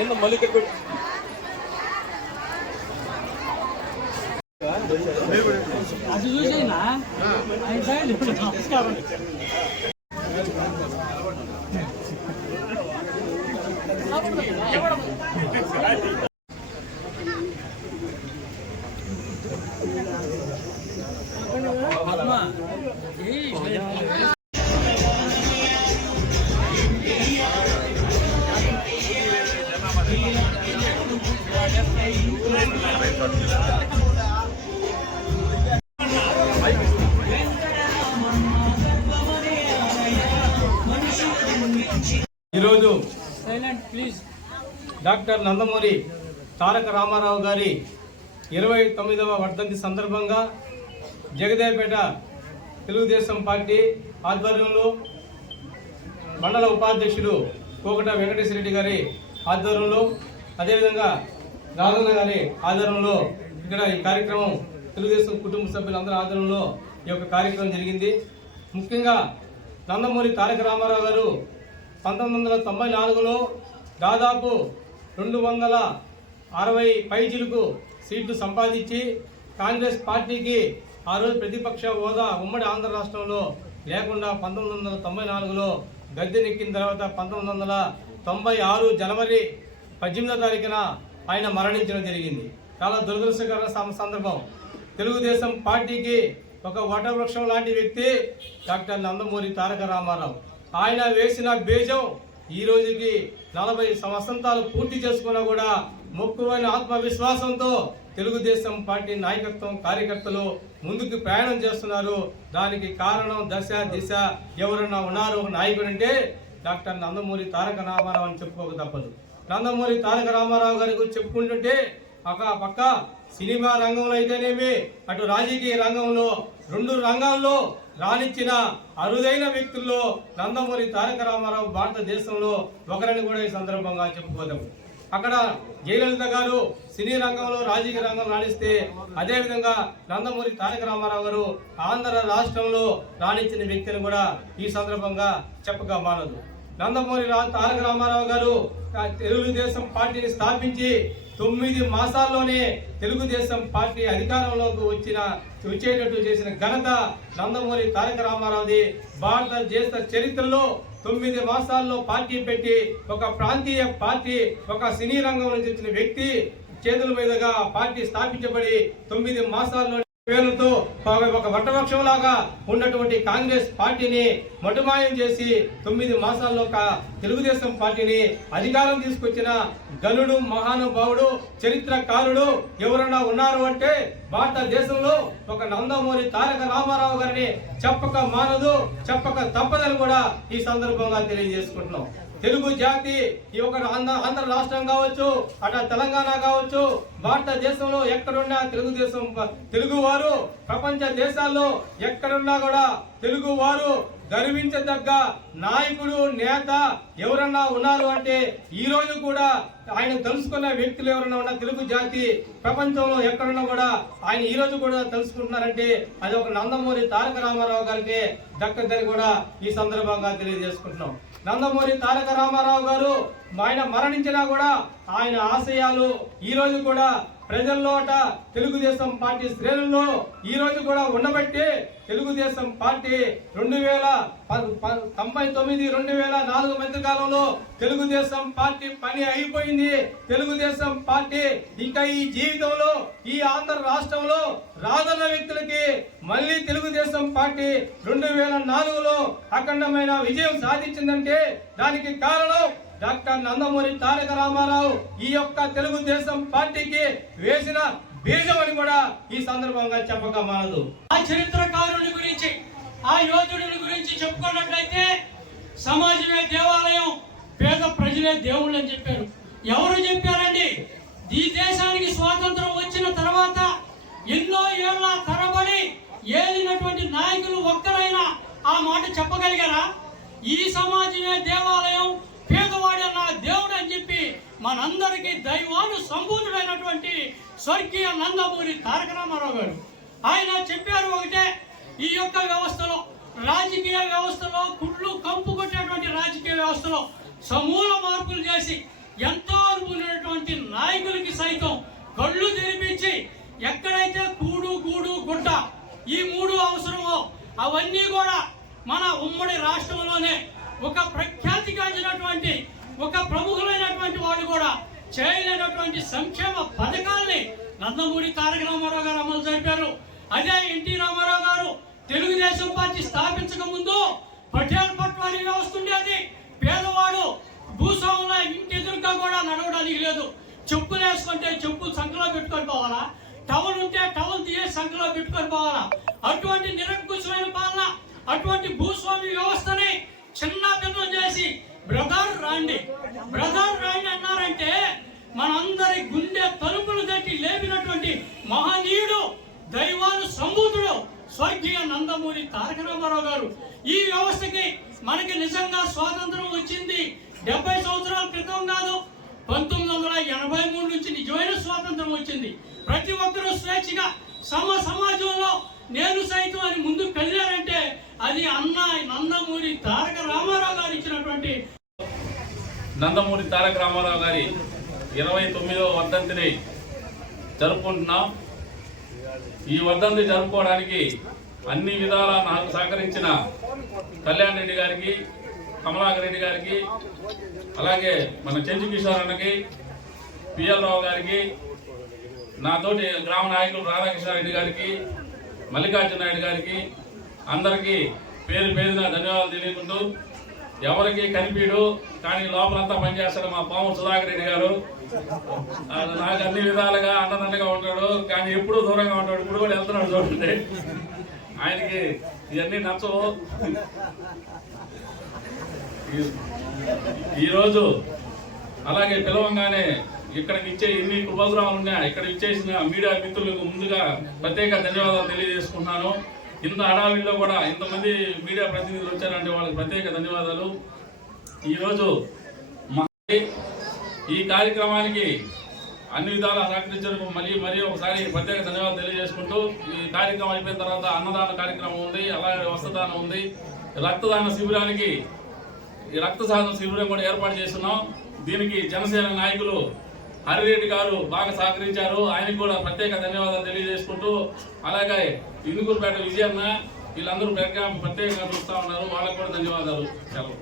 ఏందో మళ్ళీ ఇక్కడ పెట్టు. అది చూసేనా? నమస్కారం. ఈరోజు silent please doctor Nandamuri Taraka Ramarao గారి ఇరవై తొమ్మిదవ వర్ధంతి సందర్భంగా జగదేపేట తెలుగుదేశం పార్టీ ఆధ్వర్యంలో మండల ఉపాధ్యక్షుడు కోకట వెంకటేశ్వర రెడ్డి గారి ఆధ్వర్యంలో అదేవిధంగా రాఘన్న గారి ఆధ్వర్యంలో ఇక్కడ ఈ కార్యక్రమం తెలుగుదేశం కుటుంబ సభ్యులందరి ఆధ్వర్యంలో ఈ యొక్క కార్యక్రమం జరిగింది. ముఖ్యంగా నందమూరి తారక రామారావు గారు పంతొమ్మిది వందల తొంభై నాలుగులో దాదాపు రెండు వందల అరవై పైజీలకు సీట్లు సంపాదించి కాంగ్రెస్ పార్టీకి ఆ రోజు ప్రతిపక్ష హోదా ఉమ్మడి ఆంధ్ర రాష్ట్రంలో లేకుండా పంతొమ్మిది వందల తొంభై నాలుగులో గద్దెనెక్కిన తర్వాత పంతొమ్మిది వందల తొంభై ఆరు జనవరి పద్దెనిమిదో తారీఖున ఆయన మరణించడం జరిగింది. చాలా దురదృష్టకర సందర్భం. తెలుగుదేశం పార్టీకి ఒక వటవృక్షం లాంటి వ్యక్తి డాక్టర్ నందమూరి తారక రామారావు. ఆయన వేసిన బీజం ఈ రోజుకి నలభై సంవత్సరాలు పూర్తి చేసుకున్నా కూడా మొక్కువైన ఆత్మవిశ్వాసంతో తెలుగుదేశం పార్టీ నాయకత్వం కార్యకర్తలు ముందుకు ప్రయాణం చేస్తున్నారు. దానికి కారణం దశ దిశ ఎవరన్నా ఉన్నారు? ఒక నాయకుడు అంటే డాక్టర్ నందమూరి తారక రామారావు అని చెప్పుకోక తప్పదు. నందమూరి తారక రామారావు గారి గురించి చెప్పుకుంటుంటే ఒక పక్క సినిమా రంగంలో అయితేనేమి అటు రాజకీయ రంగంలో రెండు రంగాల్లో రాణించిన అరుదైన వ్యక్తుల్లో నందమూరి తారక రామారావు భారతదేశంలో ఒకరిని కూడా ఈ సందర్భంగా చెప్పుకోదాం. అక్కడ జయలలిత గారు సినీ రంగంలో రాజకీయ రంగంలో రాణిస్తే అదేవిధంగా నందమూరి తారక రామారావు గారు ఆంధ్ర రాష్ట్రంలో రాణించిన వ్యక్తిని కూడా ఈ సందర్భంగా చెప్పగా మానదు. నందమూరి రా- తారక రామారావు గారు తెలుగుదేశం పార్టీని స్థాపించి తొమ్మిది మాసాల్లోనే తెలుగుదేశం పార్టీ అధికారంలోకి వచ్చిన వచ్చేటట్టు చేసిన ఘనత నందమూరి తారక రామారావుది. భారతదేశ చరిత్రలో తొమ్మిది మాసాల్లో పార్టీ పెట్టి ఒక ప్రాంతీయ పార్టీ ఒక సినీ రంగం నుంచి వచ్చిన వ్యక్తి చేతుల మీదుగా పార్టీ స్థాపించబడి తొమ్మిది మాసాల్లో పేరుతో ఒక వటవృక్షం లాగా ఉన్నటువంటి కాంగ్రెస్ పార్టీని మటుమాయం చేసి తొమ్మిది మాసాల్లో ఒక తెలుగుదేశం పార్టీని అధికారం తీసుకొచ్చిన గనుడు మహానుభావుడు చరిత్రకారుడు ఎవరన్నా ఉన్నారు అంటే భారతదేశంలో ఒక నందమూరి తారక రామారావు గారిని చెప్పక మానదు చెప్పక తప్పదని కూడా ఈ సందర్భంగా తెలియజేసుకుంటున్నాం. తెలుగు జాతి ఈ ఒక ఆంధ్ర రాష్ట్రం కావచ్చు అట తెలంగాణ కావచ్చు భారతదేశంలో ఎక్కడున్నా తెలుగుదేశం తెలుగు వారు ప్రపంచ దేశాల్లో ఎక్కడున్నా కూడా తెలుగు వారు గర్వించదగ్గ నాయకుడు నేత ఎవరన్నా ఉన్నారు అంటే ఈ రోజు కూడా ఆయన తెలుసుకున్న వ్యక్తులు ఎవరన్నా ఉన్నా తెలుగు జాతి ప్రపంచంలో ఎక్కడున్నా కూడా ఆయన ఈ రోజు కూడా తెలుసుకుంటున్నారంటే అది ఒక నందమూరి తారక రామారావు గారికి దక్కదని కూడా ఈ సందర్భంగా తెలియజేసుకుంటున్నాం. నందమూరి తారక రామారావు గారు ఆయన మరణించినా కూడా ఆయన ఆశయాలు ఈ రోజు కూడా ప్రజల్లోట తెలుగుదేశం పార్టీ శ్రేణుల్లో ఈ రోజు కూడా ఉండబట్టి తెలుగుదేశం పార్టీ రెండు వేల ప- ప- తొంభై తొమ్మిది రెండు వేల నాలుగు మధ్య కాలంలో తెలుగుదేశం పార్టీ పని అయిపోయింది. తెలుగుదేశం పార్టీ ఇంకా ఈ జీవితంలో ఈ ఆంధ్ర రాష్ట్రంలో రాదన్న వ్యక్తులకి మళ్ళీ తెలుగుదేశం పార్టీ రెండు వేల నాలుగులో అఖండమైన విజయం సాధించిందంటే దానికి కారణం డాక్టర్ నందమూరి తారక రామారావు ఈ యొక్క తెలుగుదేశం పార్టీకి వేసిన బీజం అని కూడా ఈ సందర్భంగా చెప్పక మానదు. ఆ చరిత్రకారుని గురించి ఆ యోధుడిని గురించి చెప్పుకున్నట్లయితే సమాజమే దేవాలయం పేద ప్రజలే దేవుళ్ళు అని చెప్పారు. ఎవరు చెప్పారండి? ఈ దేశానికి స్వాతంత్రం వచ్చిన తర్వాత ఎన్నో ఏళ్ళ తరబడి ఏలినటువంటి నాయకులు ఒక్కరైనా ఆ మాట చెప్పగలిగారా? ఈ సమాజమే దేవాలయం పేదవాడన్న దేవుడు అని చెప్పి మనందరికీ దైవాను సంబూతుడైనటువంటి స్వర్గీయ నందమూరి తారక రామారావు గారు. ఆయన చెప్పారు ఒకటే ఈ యొక్క వ్యవస్థలో రాజకీయ వ్యవస్థలో కుట్లు కంపు కొట్టేటువంటి రాజకీయ వ్యవస్థలో సమూల మార్పులు చేసి ఎంతో అనుకున్నటువంటి నాయకులకి సైతం కళ్ళు తినిపించి ఎక్కడైతే కూడు గూడు గుడ్డ ఈ మూడు అవసరమో అవన్నీ కూడా మన ఉమ్మడి రాష్ట్రంలోనే ఒక ప్రఖ్యాతిగాంచినటువంటి ఒక ప్రముఖులైనటువంటి వాడు కూడా చేయలేనటువంటి సంక్షేమ పథకాల్ని నందమూరి తారక రామారావు గారు అమలు జరిపారు. అదే ఎన్టీ రామారావు గారు తెలుగుదేశం పార్టీ స్థాపించక ముందు పటేల్ పట్వారీ వ్యవస్థ ఉండేది పేదవాడు భూస్వాముల ఇంటి ఎదురుగా కూడా నడవడానికి లేదు. చెప్పులు వేసుకుంటే చెప్పులు సంఖలో పెట్టుకొని పోవాలా? టవల్ ఉంటే టవల్ తీసి సంఖలో పెట్టుకొని పోవాలా? అటువంటి నిరంకుశమైన పాలన అటువంటి భూస్వామి వ్యవస్థని చిన్న భిన్నం చేసి బ్రదర్ రాండి బ్రదర్ రాండి అన్నారంటే మనందరి గుండె తలుపులు తట్టి లేపినటువంటి మహనీయుడు దైవాను సంబూతుడు స్వర్గీయ నందమూరి తారక రామారావు గారు. ఈ వ్యవస్థకి మనకి నిజంగా స్వాతంత్రం వచ్చింది డెబ్బై సంవత్సరాల క్రితం కాదు పంతొమ్మిది వందల ఎనభై మూడు నుంచి నిజమైన స్వాతంత్రం వచ్చింది. ప్రతి ఒక్కరూ స్వేచ్ఛగా సమ సమాజంలో నేను సైతం అని ముందుకు కదిలారంటే అది అన్న నందమూరి తారక రామారావు గారు ఇచ్చినటువంటి నందమూరి తారక రామారావు గారి ఇరవై తొమ్మిదవ వర్ధంతిని జరుపుకుంటున్నాం. ఈ వర్ధంతి జరుపుకోవడానికి అన్ని విధాల నాకు సహకరించిన కళ్యాణ్ రెడ్డి గారికి కమలాకర్ రెడ్డి గారికి అలాగే మన చెంచు కిషోర్ అన్నకి పిఎల్ రావు గారికి నాతోటి గ్రామ నాయకులు రాధాకృష్ణారెడ్డి గారికి మల్లికార్జున నాయుడు గారికి అందరికీ పేరు పేరున ధన్యవాదాలు తెలియకుంటూ ఎవరికి కనిపించడు కానీ లోపలంతా పనిచేస్తాడు మా పాము సుధాకర్ రెడ్డి గారు. నాకు అన్ని విధాలుగా అండదండగా ఉంటాడు కానీ ఎప్పుడూ దూరంగా ఉంటాడు ఇప్పుడు కూడా వెళ్తున్నాడు చూడండి. ఆయనకి ఇవన్నీ నచ్చవు. ఈ- ఈరోజు అలాగే పిలవంగానే ఇక్కడికి ఇచ్చే ఎన్ని ప్రోగ్రాములు ఉన్నాయా ఇక్కడ ఇచ్చేసిన మీడియా మిత్రులకు ముందుగా ప్రత్యేక ధన్యవాదాలు తెలియజేసుకుంటున్నాను. ఇంత హడావిడిలో కూడా ఇంతమంది మీడియా ప్రతినిధులు వచ్చారంటే వాళ్ళకి ప్రత్యేక ధన్యవాదాలు. ఈరోజు ఈ కార్యక్రమానికి అన్ని విధాలా సహకరించడానికి మళ్ళీ మరీ ఒకసారి ప్రత్యేక ధన్యవాదాలు తెలియజేసుకుంటూ ఈ కార్యక్రమం అయిపోయిన తర్వాత అన్నదాన కార్యక్రమం ఉంది అలాగే వస్త్రదానం ఉంది. రక్తదాన శిబిరానికి ఈ సాధన శిబిరం కూడా ఏర్పాటు చేస్తున్నాం. దీనికి జనసేన నాయకులు హరిరెడ్డి గారు బాగా సహకరించారు. ఆయనకు కూడా ప్రత్యేక ధన్యవాదాలు తెలియజేసుకుంటూ అలాగే ఇందుకూరుపేట విజయన్న వీళ్ళందరూ ప్రత్యేకంగా చూస్తూ ఉన్నారు. వాళ్ళకు కూడా ధన్యవాదాలు. సెలవు.